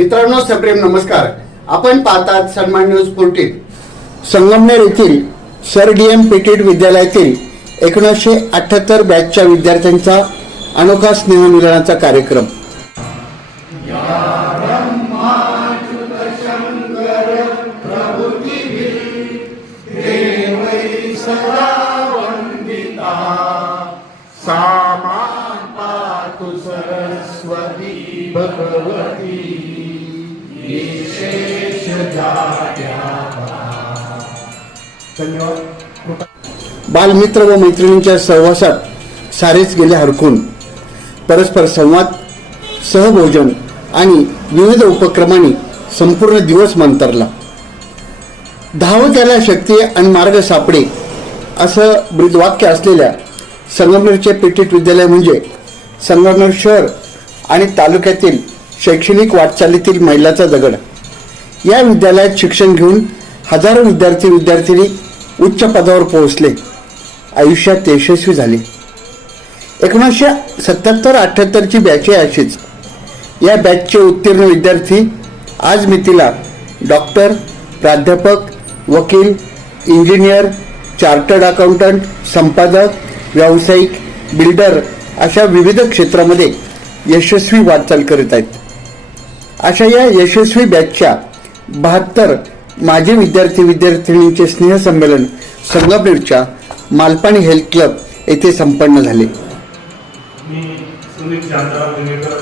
मित्रांनो सप्रेम नमस्कार. आपण पाहतात सन्मान न्यूज फोर्टीन संगमनेर येथील सर डी एम पेटेड विद्यालयातील एकोणीसशे अठ्ठ्याहत्तर बॅचच्या विद्यार्थ्यांचा अनोखा स्नेहमिलनाचा कार्यक्रम. बालमित्र व मैत्रिणींच्या सहवासात सारेच गेले हरकून. परस्पर संवाद सहभोजन आणि विविध उपक्रमांनी संपूर्ण दिवस मंतरला. धाव त्याला शक्ती आणि मार्ग सापडे असं ब्रीदवाक्य असलेल्या संगमनेरचे पेटीट विद्यालय म्हणजे संगमनेर शहर आणि तालुक्यातील शैक्षणिक वाटचालीतील मैलाचा दगड. या विद्यालयात शिक्षण घेऊन हजारो विद्यार्थी विद्यार्थिनी उच्च पदावर पोहोचले. आयुष्यात यशस्वी झाले. एकोणीसशे सत्याहत्तर अठ्ठ्याहत्तरची बॅच आहे अशीच. या बॅचचे उत्तीर्ण विद्यार्थी आज मितीला डॉक्टर प्राध्यापक वकील इंजिनियर चार्टर्ड अकाउंटंट संपादक व्यावसायिक बिल्डर अशा विविध क्षेत्रामध्ये यशस्वी वाटचाल करीत आहेत. अशा या यशस्वी बॅचच्या बहात्तर माजी विद्यार्थी विद्यार्थिनींचे स्नेहसंमेलन संगमनेरच्या मालपाणी हेल्थ क्लब येथे संपन्न झाले. मी सुनील शांताराम दिवेकर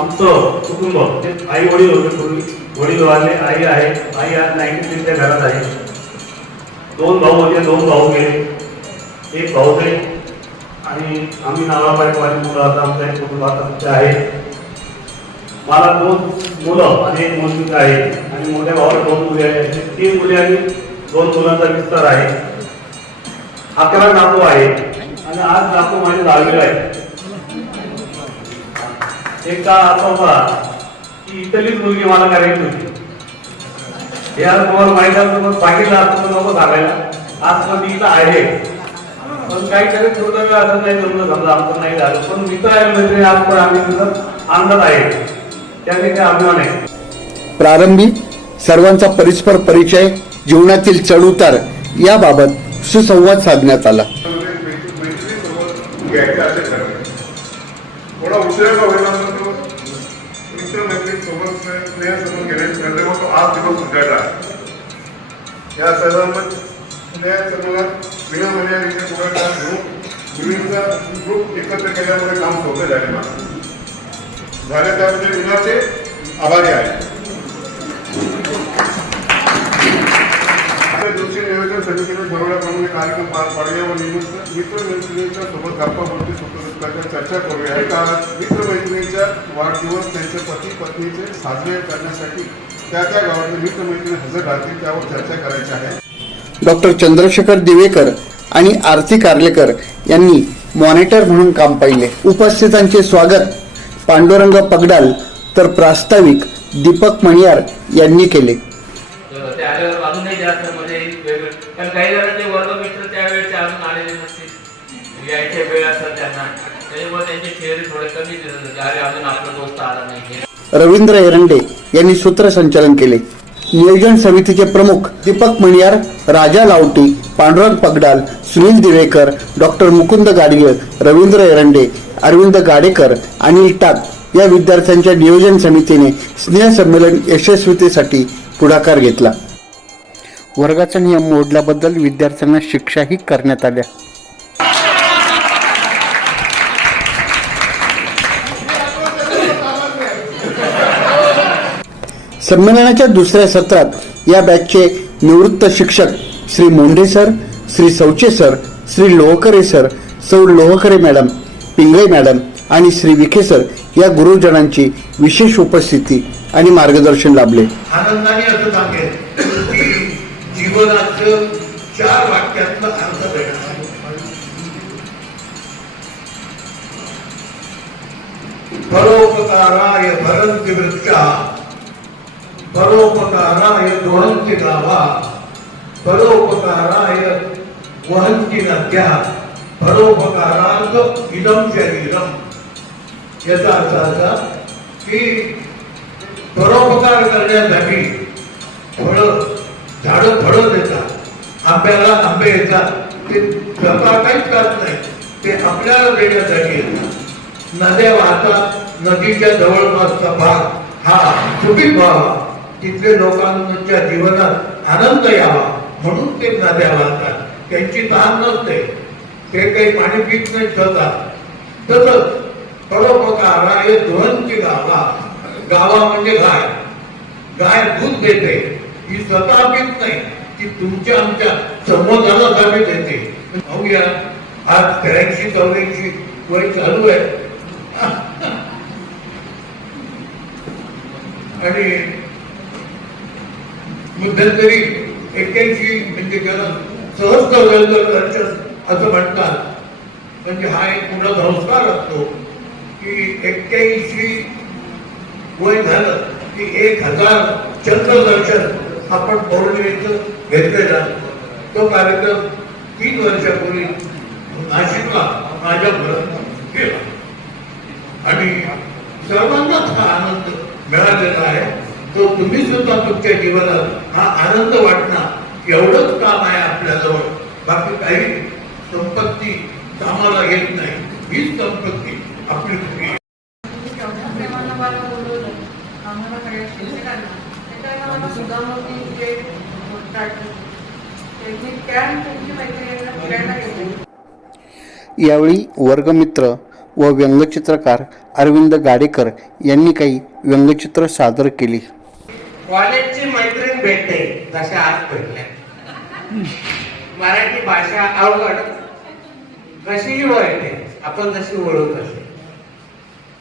आमचं कुटुंब म्हणजे ते आई वडील होते पूर्वी. वडील वाढले आई आहे. आई आज नाईन्टी थ्रीच्या घरात आहे. दोन भाऊ होते दोन भाऊ गेले. एक भाऊ तरी आणि आम्ही नावा वाली मुलं आता आमच्या एक कुटुंबात आमच्या आहे. मला दोन मुलं आणि एक मुलगी आहे. आणि मोठ्या भावाला दोन मुली आहेत. तीन मुली आणि दोन मुलांचा विस्तार आहे. अकरा नातू आहे. आणि आज नातू माझे दहावीला आहे एक काळ असा होता की इथलीच मुलगी मला करायची होती. हे आज तुम्हाला माहिती असतं पण बाकीला असं नको सांगायला. आज पण मी इथं आहे. पण काहीतरी वेळ असं नाही जमलं समजा आमचं नाही झालं. पण मित्र आहे मैत्रिणी आज पण आम्ही तिथं आणत आहे काही आहे. प्रारंभी सर्वांचा परस्पर परिचय जीवनातील चढउतार याबाबत सुसंवाद साधण्यात आला. या सर्वांमध्ये ग्रुप एकत्र केल्यामुळे काम सोपे झाले मला झाले त्याबद्दल विनाचे आभारी आहे. दिवशी नियोजन समितीने ठरवल्याप्रमाणे कार्यक्रम पार पाडूया व निमित्त सोबत गप्पा गोष्टी सुखदुःखाच्या चर्चा करूया. काळात मित्र मैत्रिणींच्या वाढदिवस त्यांचे पती पत्नीचे साजरे करण्यासाठी त्या त्या गावातले मित्र हजर राहतील त्यावर चर्चा करायची आहे. डॉक्टर चंद्रशेखर दिवेकर आणि आरती कार्लेकर यांनी मॉनिटर म्हणून काम पाहिले. उपस्थितांचे स्वागत पांडुरंग पगडाल तर प्रास्ताविक दीपक मणियार यांनी केले. रवींद्र एरंडे यांनी सूत्रसंचालन केले. नियोजन समितीचे प्रमुख दीपक मणियार राजा लावटी पांडुरंग पगडाल सुनील दिवेकर डॉक्टर मुकुंद गाडगे रवींद्र एरंडे अरविंद गाडेकर अनिल टाक या विद्यार्थ्यांच्या नियोजन समितीने स्नेहसंमेलन यशस्वीतेसाठी पुढाकार घेतला. वर्गाचा नियम मोडल्याबद्दल विद्यार्थ्यांना शिक्षाही करण्यात आल्या. संमेलनाच्या दुसऱ्या सत्रात या बॅचचे निवृत्त शिक्षक Shri Mondhe sir Shri Sauche sir Shri Lohkare sir Sau Lohkare madam Pingale madam आणि श्री विखे सर या गुरुजनांची विशेष उपस्थिती आणि मार्गदर्शन लाभले. आनंदाने असं सांगेल की जीवनाचं चार वाक्यातलं अर्थ देणार आहे. परोपकाराय भरंती वृक्षा परोपकाराय दोहंती गावा परोपकाराय वहंती नद्या. परोपकारार्थ इदम शरीरम याचा अर्थ असा की परोपकार करण्यासाठी फळं झाडं फळं देतात. आंब्याला आंबे येतात. ते स्वतः काहीच करत नाही. ते आपल्याला देण्यासाठी येतात. नद्या वाहतात. नदीच्या जवळपासचा भाग हा सुपीक व्हावा. तिथले लोकांच्या जीवनात आनंद यावा. म्हणून ते नद्या वाहतात. त्यांची तहान नसते. ते काही पाणी पीत नाही स्वतः तसंच परोपकार हे दोनची गावा गावा म्हणजे गाय. गाय दूध देते. ही स्वतः पीत नाही. ती तुमच्या आमच्या संबंधाला संबोधनासाठी देते. पाहूया. आज त्र्याऐंशी चौऱ्याऐंशी वय चालू आहे. आणि मध्यंतरी एक्क्याऐंशी म्हणजे त्याला सहज दर्शन असं म्हणतात. म्हणजे हा एक पूर्ण संस्कार असतो की एक्क्याऐंशी वय झालं की एक हजार चंद्र दर्शन आपण पौर्णिमेचं असतो तो कार्यक्रम तीन वर्षापूर्वी नाशिकला माझ्या घरात केला आणि सर्वांनाच हा आनंद मिळालेला आहे. तो तुम्ही सुद्धा तुमच्या जीवनात हा आनंद वाटणार. एवढंच काम आहे आपल्याजवळ. बाकी काही संपत्ती कामाला येत नाही. हीच संपत्ती आपली गेले यावेळी वर्गमित्र व व्यंगचित्रकार अरविंद गाडेकर यांनी काही व्यंगचित्र सादर केली. कॉलेजची मैत्रीण भेटते जशा आज भेटल्या. मराठी भाषा अवघड. कशीही वळते आपण जशी वळू असे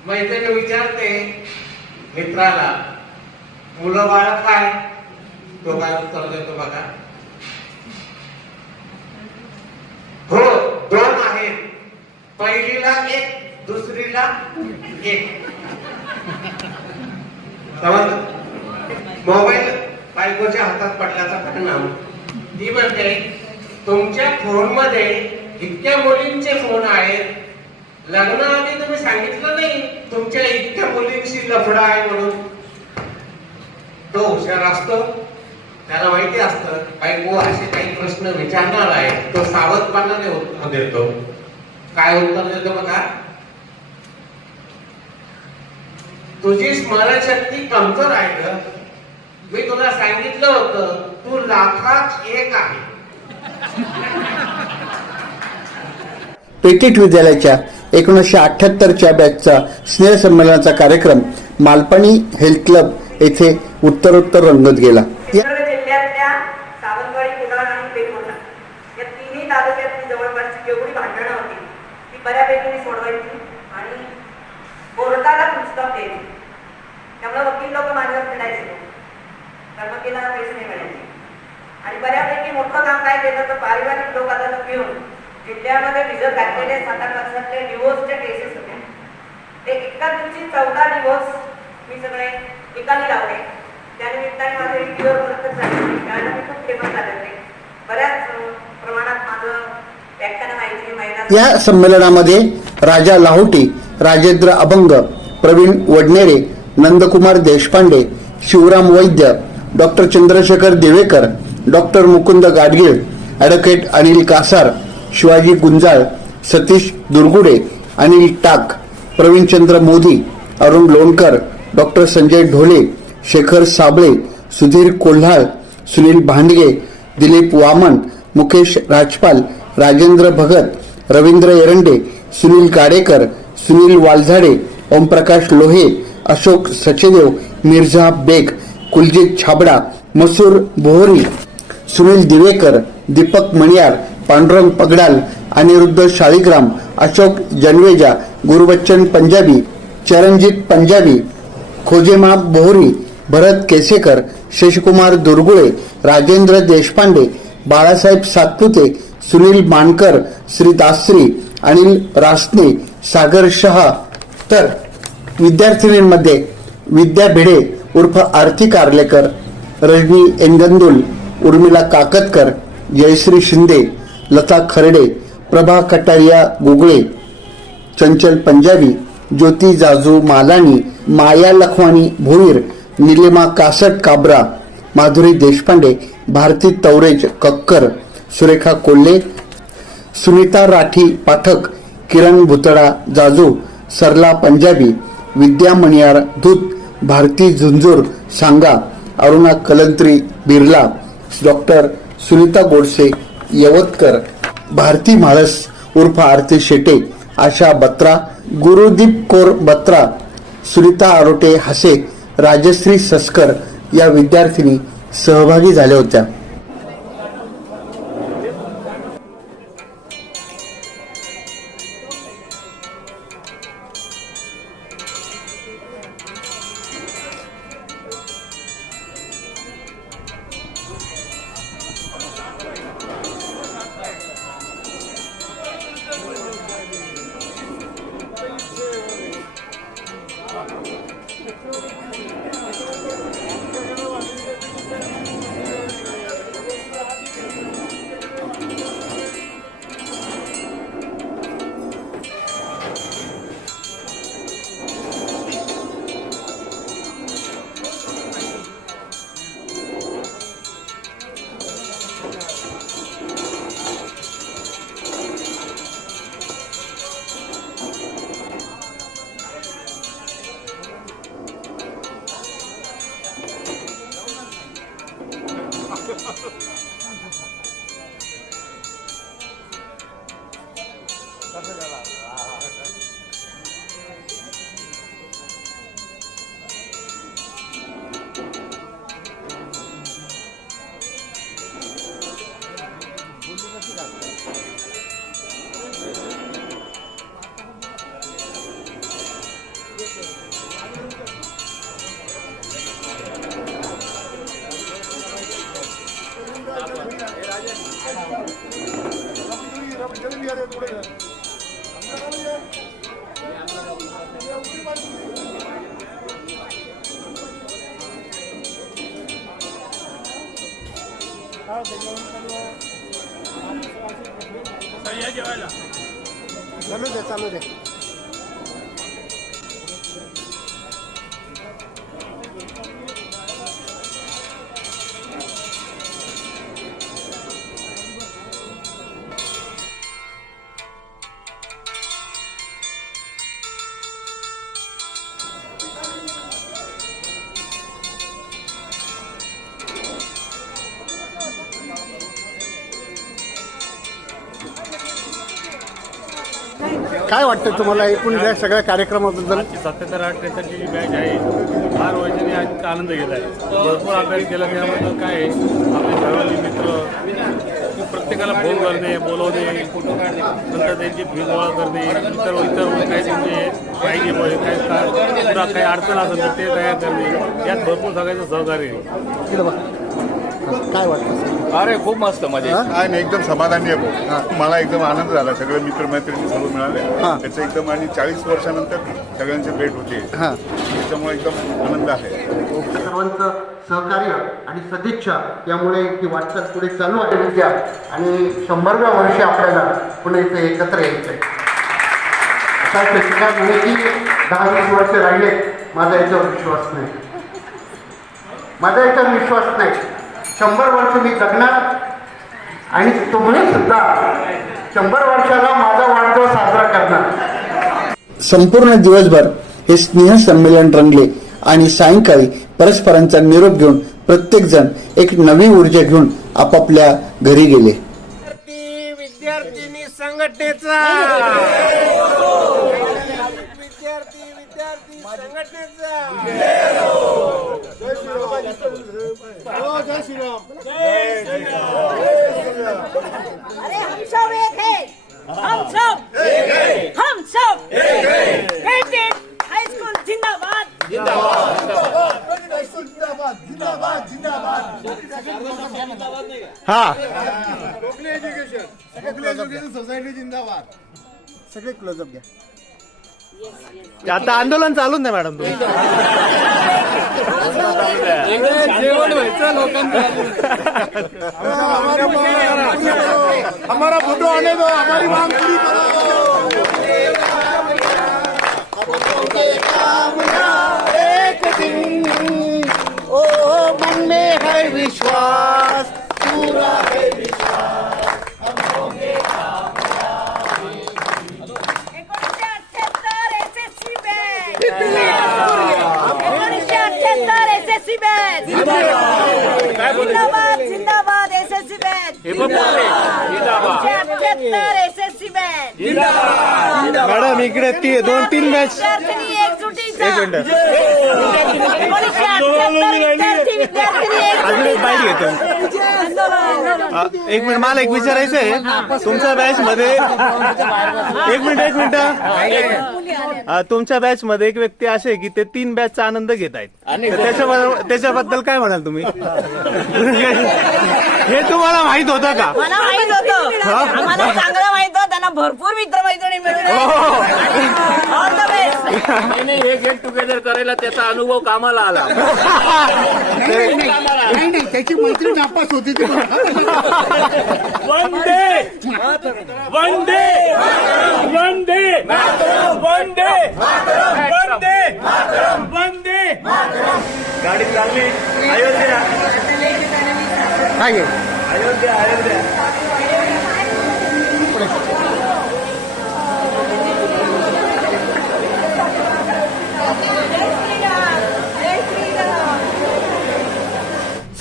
मैत्रीण विचारते मित्राला मुलं बाळ काय तो काय उत्तर देतो बघा. हो दोन आहेत. पहिलीला एक दुसरीला एक. समजलं? मोबाईल बायकोच्या हातात पडल्याचा परिणाम. ती म्हणते तुमच्या फोनमध्ये इतक्या मुलींचे फोन आहेत. लग्नाआधी तुम्ही सांगितलं नाही तुमच्या इतक्या मुलींशी लफडा आहे म्हणून. तो हुशार असतो. त्याला माहिती असतं बायको असे काही प्रश्न विचारणार आहे. तो सावधपणाने उत्तर देतो. काय उत्तर देतो बघा. तुझी स्मरणशक्ती कमजोर आहे ग. मी तुला सांगितलं होतं तू लाखात एक आहे. पेटीट विद्यालयाच्या एकोणीसशे अठ्ठ्याहत्तरच्या बॅचचा स्नेहसंमेलनाचा कार्यक्रम मालपाणी हेल्थ क्लब येथे उत्तरोत्तर रंगत गेला. आणि बऱ्यापैकी सोडवायची आणि कोर्टाला पुस्तक द्यायची. त्यामुळे वकील लोक माझ्यावर फिरायचे तर पैसे नाही मिळायचे. आणि बऱ्यापैकी मोठं काम काय केलं तर पारिवारिक लोक आता घेऊन जिल्ह्यामध्ये रिझर्व घातलेले सात आठ वर्षातले डिवोर्सचे केसेस होते. ते एका दिवशी चौदा डिवोर्स मी सगळे एकाने लावले. त्यानिमित्ताने माझं व्हिडिओ परत झाले त्यावेळेला मी खूप फेमस झाले होते. बऱ्याच प्रमाणात माझं व्याख्यानं महिला या संमेलनामध्ये Raja Lahoti Rajendra Abhang Pravin Vadnere Nandkumar Deshpande Shivram Vaidya doctor Chandrashekhar Devekar doctor Mukund Gadgil advocate Anil Kasar Shivaji Gunjal Satish Durgude Anil Tak Pravinchandra Modi Arun Lonkar doctor Sanjay Dhole Shekhar Sable Sudhir Kolhal Sunil Bhandge Dilip Waman Mukesh Rajpal Rajendra Bhagat Ravindra Erande Sunil Gadekar Sunil Walzade Omprakash Lohe Ashok Sachdev Mirza बेग कुलजित छाबडा मसूर बोहरी सुनील दिवेकर दीपक मणियार पांडुरंग पगडाल अनिरुद्ध शाळीग्राम अशोक जनवेजा गुरुबच्चन पंजाबी चरणजित पंजाबी खोजेमा बोहरी भरत केसेकर शशिकुमार दुर्गुळे राजेंद्र देशपांडे बाळासाहेब सातपुते सुनील मानकर श्री दासरी अनिल रासने सागर शहा. तर विद्यार्थिनींमध्ये विद्या भिडे उर्फ आरती कार्लेकर रजनी एंगंदुल उर्मिला काकतकर जयश्री शिंदे लता खर्डे प्रभा कटारिया गुगळे चंचल पंजाबी ज्योती जाजू मालानी माया लखवाणी भोईर निलिमा कासट काबरा माधुरी देशपांडे भारती तवरेज कक्कर सुरेखा कोल्हे सुनीता राठी पाठक किरण भुतडा जाजू सरला पंजाबी विद्या मणियार धूत भारती झुंजूर सांगा Aruna Kalantri Birla doctor Sunita Godse Yavatkar Bharti Mhalas उर्फ आरती शेटे आशा बत्रा गुरुदीप कौर बत्रा सुनीता आरोटे हसे राजश्री सस्कर या विद्यार्थिनी सहभागी झाल्या होत्या. Saludos, saludos. काय वाटतं तुम्हाला एकूण या सगळ्या कार्यक्रमाबद्दल? आजची सत्याहत्तर आठ जी बॅच आहे फार वैजनी आज आनंद घेत आहे. भरपूर अभ्यास केला त्याबद्दल काय आहे? आपले सर्वांनी मित्र प्रत्येकाला फोन करणे बोलवणे नंतर त्यांची फी गोळा करणे इतर इतर काही त्यांचे पाहिजे काय काय काही अडचण असेल तर ते तयार करणे. यात भरपूर सगळ्याचं सहकार्य आहे. काय वाटतं? अरे खूप मस्त मजा काय नाही एकदम समाधानी आहे भाऊ. मला एकदम आनंद झाला. सगळे मित्रमैत्रिणी सर्व मिळाले. हा. त्याचं एकदम आणि चाळीस वर्षानंतर सगळ्यांची भेट होते. हां. त्याच्यामुळे एकदम आनंद आहे. सर्वांचं सहकार्य आणि सदिच्छा यामुळे ही वाटचाल पुढे चालू आहे विद्या. आणि शंभरव्या वर्षी आपल्याला पुणे इथे एकत्र यायचंय. अशा शिक्षिका म्हणे की दहा वीस वर्ष राहिले माझा याच्यावर विश्वास नाही. माझा याच्यावर विश्वास नाही. शंभर वर्ष मी जगणार. आणि तुम्ही सुद्धा शंभर वर्षाला माझा वाढदिवस साजरा करणार. संपूर्ण दिवसभर हे स्नेह संमेलन रंगले आणि सायंकाळी परस्परांचा निरोप घेऊन प्रत्येक जण एक नवी ऊर्जा घेऊन आपापल्या घरी गेले. विद्यार्थी विद्यार्थिनी संघटनेचा. विद्यार्थी विद्यार्थी संघटनेचा. अरे हम सब एक है हम सब हम सब कैडेट हाई स्कूल जिंदाबाद सगळे क्लोजअप घ्या आता आंदोलन चालू नाही मॅडम. जेवण व्हायचं हमारा फोटो आने दो हमारी मांग पूरी में है विश्वास पूरा है एकोणीसशे अठ्ठ्याहत्तर एसएससी बॅच एकोणीसशे अठ्ठ्याहत्तर एसएससी बॅच जिंदाबाद जिंदाबाद एसएससी बॅच एकोणीसशे अठ्ठ्याहत्तर एसएससी बॅच मॅडम इकडे ती दोन तीन मॅच एक मिनिट. अजून एक बाईट घेतो एक मिनिट मला एक विचारायचं आहे तुमच्या बॅच मध्ये एक मिनिट एक मिनिट. अ, तुमच्या बॅच मध्ये एक व्यक्ती असे आहे की ते तीन बॅचचा आनंद घेत आहेत. तर त्याच्याबद्दल त्याच्याबद्दल काय म्हणाल तुम्ही? हे तुम्हाला माहीत होतं का? मला माहीत होतं. आम्हाला चांगलं माहीत होतं. त्यांना भरपूर मित्र मैत्रिणी मिळून ऑल द बेस्ट हे गेट टुगेदर करायला त्याचा अनुभव कामाला आला. नाही नाही त्याची मैत्री नापास होती ती वंदे! वंदे वंदे! वंदे! गाडी चालली अयोध्या? अयोध्या अयोध्या.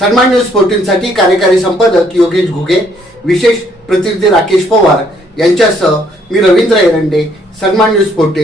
सन्मान न्यूज फोर्टीनसाठी कार्यकारी संपादक योगेश घुगे विशेष प्रतिनिधी राकेश पवार यांच्यासह मी रवींद्र एरंडे सन्मान न्यूज फोर्टीन